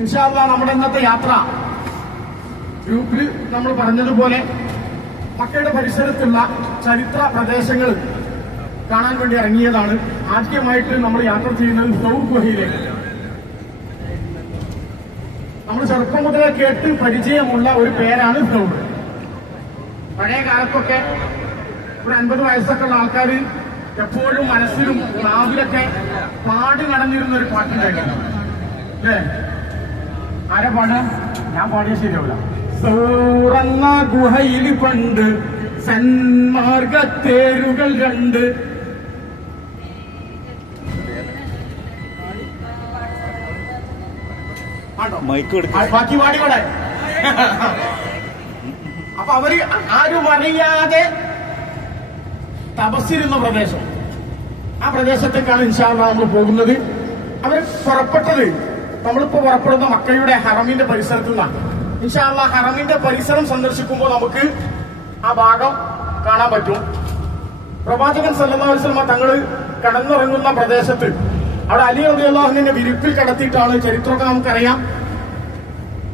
ഇൻഷാല്ല നമ്മുടെ ഇന്നത്തെ യാത്ര ഗ്രൂപ്പിൽ നമ്മൾ പറഞ്ഞതുപോലെ മക്കയുടെ പരിസരത്തുള്ള ചരിത്ര പ്രദേശങ്ങൾ കാണാൻ വേണ്ടി ഇറങ്ങിയതാണ്. ആദ്യമായിട്ട് നമ്മൾ യാത്ര ചെയ്യുന്നത് സൗർ ഗുഹയിലേക്ക്. നമ്മൾ ചെറുപ്പം മുതലേ കേട്ട് പരിചയമുള്ള ഒരു പേരാണ് സൗർ പഴയ കാലത്തൊക്കെ ഒരു അൻപത് വയസ്സൊക്കെ ഉള്ള ആൾക്കാർ എപ്പോഴും മനസ്സിലും നാവിലൊക്കെ പാടി നടന്നിരുന്ന ഒരു പാട്ടുണ്ടായിരുന്നു അല്ലേ ആരാ പാടാ ഞാൻ പാടിയ ശരിയാവില്ല സൂറന്ന ഗുഹയിൽ പണ്ട് സന്മാർഗത്തേരുകൾ ആണോ മൈക്ക് ബാക്കി പാടിക്കോടെ. അപ്പൊ അവർ ആരും അറിയാതെ തപസ്സിരുന്ന പ്രദേശം. ആ പ്രദേശത്തേക്കാണ് ഇൻഷാല്ല നമ്മൾ പോകുന്നത്. അവർ പുറപ്പെട്ടത് നമ്മളിപ്പോ പുറപ്പെടുന്ന മക്കയുടെ ഹറമിന്റെ പരിസരത്തു നിന്നാണ്. ഇൻഷാല്ല ഹറമിന്റെ പരിസരം സന്ദർശിക്കുമ്പോൾ നമുക്ക് ആ ഭാഗം കാണാൻ പറ്റും. പ്രവാചകൻ സല്ലാസ്ലമ തങ്ങൾ കടന്നിറങ്ങുന്ന പ്രദേശത്ത് അവിടെ അലി അബി അള്ളാഹുവിന്റെ വിരിപ്പിൽ കടത്തിയിട്ടാണ് ചരിത്രമൊക്കെ നമുക്കറിയാം.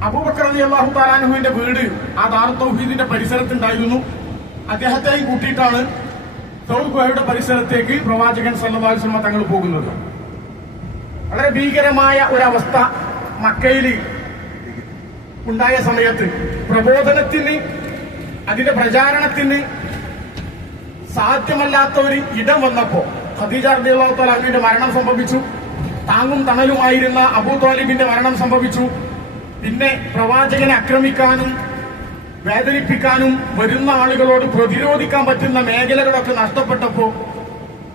അബൂബക്കർ അലി അള്ളാഹു താലാനുഹുവിന്റെ വീട് ആ ദാർ തൗഹീദിന്റെ പരിസരത്തുണ്ടായിരുന്നു. അദ്ദേഹത്തെയും കൂട്ടിയിട്ടാണ് ഗുഹയുടെ പരിസരത്തേക്ക് പ്രവാചകൻ വസല്ലമ തങ്ങൾ പോകുന്നത്. വളരെ ഭീകരമായ ഒരവസ്ഥ മക്കയിൽ ഉണ്ടായ സമയത്ത് പ്രബോധനത്തിന് അതിന്റെ പ്രചാരണത്തിന് സാധ്യമല്ലാത്ത ഒരു ഇടം വന്നപ്പോ ഖദീജ തആല അൻഹയുടെ മരണം സംഭവിച്ചു. താങ്ങും തണലുമായിരുന്ന അബൂ താലിബിന്റെ മരണം സംഭവിച്ചു. പിന്നെ പ്രവാചകനെ ആക്രമിക്കാനും വേദനിപ്പിക്കാനും വരുന്ന ആളുകളോട് പ്രതിരോധിക്കാൻ പറ്റുന്ന മേഖലകളൊക്കെ നഷ്ടപ്പെട്ടപ്പോ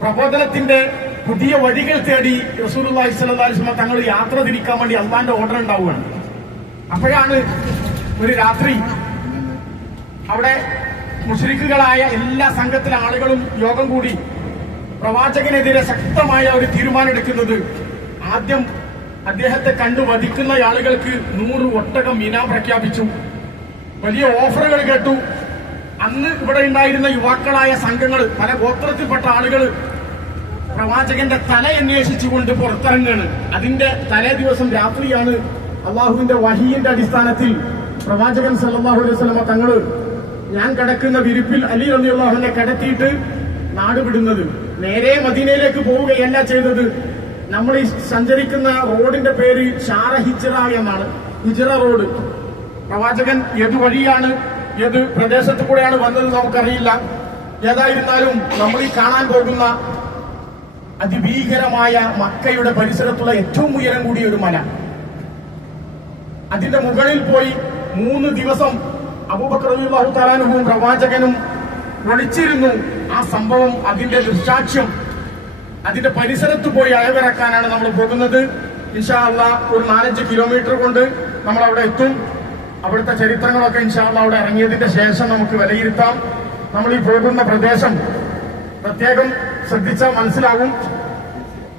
പ്രബോധനത്തിന്റെ പുതിയ വഴികൾ തേടി റസൂലുള്ളാഹി സ്വലാസ്മ തങ്ങൾ യാത്ര തിരിക്കാൻ വേണ്ടി അള്ളാന്റെ ഓർഡർ ഉണ്ടാവുകയാണ്. അപ്പോഴാണ് ഒരു രാത്രി അവിടെ മുഷരിക്കുകളായ എല്ലാ സംഘത്തിലെ ആളുകളും യോഗം കൂടി പ്രവാചകനെതിരെ ശക്തമായ ഒരു തീരുമാനം എടുക്കുന്നത് ആദ്യം അദ്ദേഹത്തെ കണ്ടു വധിക്കുന്ന ആളുകൾക്ക് നൂറ് ഒട്ടകം ഇനാം പ്രഖ്യാപിച്ചു. വലിയ ഓഫറുകൾ കേട്ടു. അന്ന് ഇവിടെ ഉണ്ടായിരുന്ന യുവാക്കളായ സംഘങ്ങൾ പല ഗോത്രത്തിൽപ്പെട്ട ആളുകൾ പ്രവാചകന്റെ തല അന്വേഷിച്ചുകൊണ്ട് പുറത്തിറങ്ങുകയാണ് അതിന്റെ തലേ ദിവസം രാത്രിയാണ് അള്ളാഹുവിന്റെ വഹീന്റെ അടിസ്ഥാനത്തിൽ പ്രവാചകൻ സല്ലാഹു അലൈഹി സ്വലമ തങ്ങൾ ഞാൻ കിടക്കുന്ന വിരിപ്പിൽ അലി അലി അള്ളാഹുവിനെ കിടത്തിയിട്ട് നാട് വിടുന്നത്. നേരെ മദീനയിലേക്ക് പോവുകയല്ല ചെയ്തത്. നമ്മൾ ഈ സഞ്ചരിക്കുന്ന റോഡിന്റെ പേര് ഷാറ ഹിജറ എന്നാണ്. ഹിജറ റോഡ്. പ്രവാചകൻ ഏത് വഴിയാണ് ഏത് പ്രദേശത്ത് കൂടെയാണ് വന്നത് നമുക്കറിയില്ല. ഏതായിരുന്നാലും നമ്മൾ ഈ കാണാൻ പോകുന്ന അതിഭീകരമായ മക്കയുടെ പരിസരത്തുള്ള ഏറ്റവും ഉയരം കൂടിയ ഒരു മല. അതിന്റെ മുകളിൽ പോയി മൂന്ന് ദിവസം തലാനുവും പ്രവാചകനും ഒളിച്ചിരുന്നു. ആ സംഭവം അതിന്റെ ദൃശാക്ഷ്യം അതിന്റെ പരിസരത്ത് പോയി അയവിറക്കാനാണ് നമ്മൾ പോകുന്നത്. ഇൻഷാ ഒരു നാലഞ്ച് കിലോമീറ്റർ കൊണ്ട് നമ്മൾ അവിടെ എത്തും. അവിടുത്തെ ചരിത്രങ്ങളൊക്കെ ഇൻഷാള്ള അവിടെ ഇറങ്ങിയതിന്റെ ശേഷം നമുക്ക് വിലയിരുത്താം. നമ്മൾ ഈ പോകുന്ന പ്രദേശം പ്രത്യേകം ശ്രദ്ധിച്ചാൽ മനസ്സിലാകും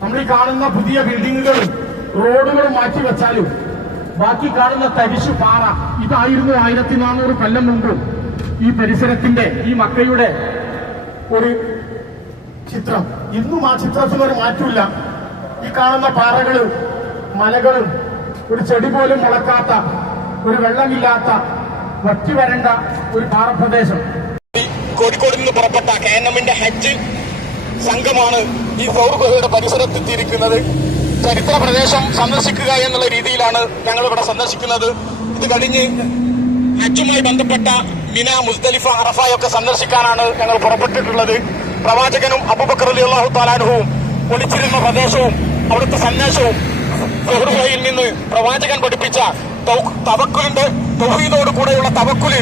നമ്മൾ ഈ കാണുന്ന പുതിയ ബിൽഡിങ്ങുകളും റോഡുകളും മാറ്റി വെച്ചാലും ബാക്കി കാണുന്ന തരിശു പാറ ഇതായിരുന്നു ആയിരത്തി നാനൂറ് കൊല്ലം മുമ്പ് ഈ പരിസരത്തിന്റെ ഈ മക്കയുടെ ഒരു ചിത്രം. ഇന്നും ആ ചിത്രത്തിൽ ഒരു മാറ്റമില്ല. ഈ കാണുന്ന പാറകളും മലകളും ഒരു ചെടി പോലും മുളക്കാത്ത ഒരു വെള്ളമില്ലാത്ത വറ്റി വരണ്ട ഒരു പാറപ്രദേശം കോഴിക്കോട് നിന്ന് പുറപ്പെട്ട കെ എൻ എമ്മിന്റെ ഹജ്ജ് സംഘമാണ് ഈ സൗർ ഗുഹയുടെ പരിസരത്തെത്തിയിരിക്കുന്നത്. ചരിത്ര പ്രദേശം സന്ദർശിക്കുക എന്നുള്ള രീതിയിലാണ് ഞങ്ങൾ ഇവിടെ സന്ദർശിക്കുന്നത്. ഇത് കഴിഞ്ഞ് ഹജ്ജുമായി ബന്ധപ്പെട്ട മിന മുസ്ദലിഫ അറഫായൊക്കെ സന്ദർശിക്കാനാണ് ഞങ്ങൾ പുറപ്പെട്ടിട്ടുള്ളത്. പ്രവാചകനും അബുബക്കർ അലി അള്ളാഹു താലാനുഹവും ഒളിച്ചിരുന്ന പ്രദേശവും അവിടുത്തെ സന്ദേശവും നിന്ന് പ്രവാചകൻ പഠിപ്പിച്ച തവക്കുലിന്റെ തൊഹീദോട് കൂടെയുള്ള തവക്കുൽ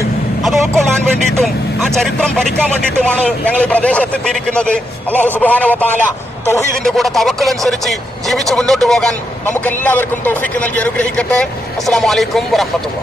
അത് ഉൾക്കൊള്ളാൻ വേണ്ടിയിട്ടും ആ ചരിത്രം പഠിക്കാൻ വേണ്ടിയിട്ടുമാണ് ഞങ്ങൾ ഈ പ്രദേശത്തെത്തിയിരിക്കുന്നത്. അള്ളാഹു സുബാനവത്താല താല തൗഹീദിന്റെ കൂടെ തവക്കൽ അനുസരിച്ച് ജീവിച്ച് മുന്നോട്ട് പോകാൻ നമുക്ക് എല്ലാവർക്കും തൗഫീക്ക് നൽകി അനുഗ്രഹിക്കട്ടെ. അസ്സാം വലൈക്കും വറഹമത്തുള്ള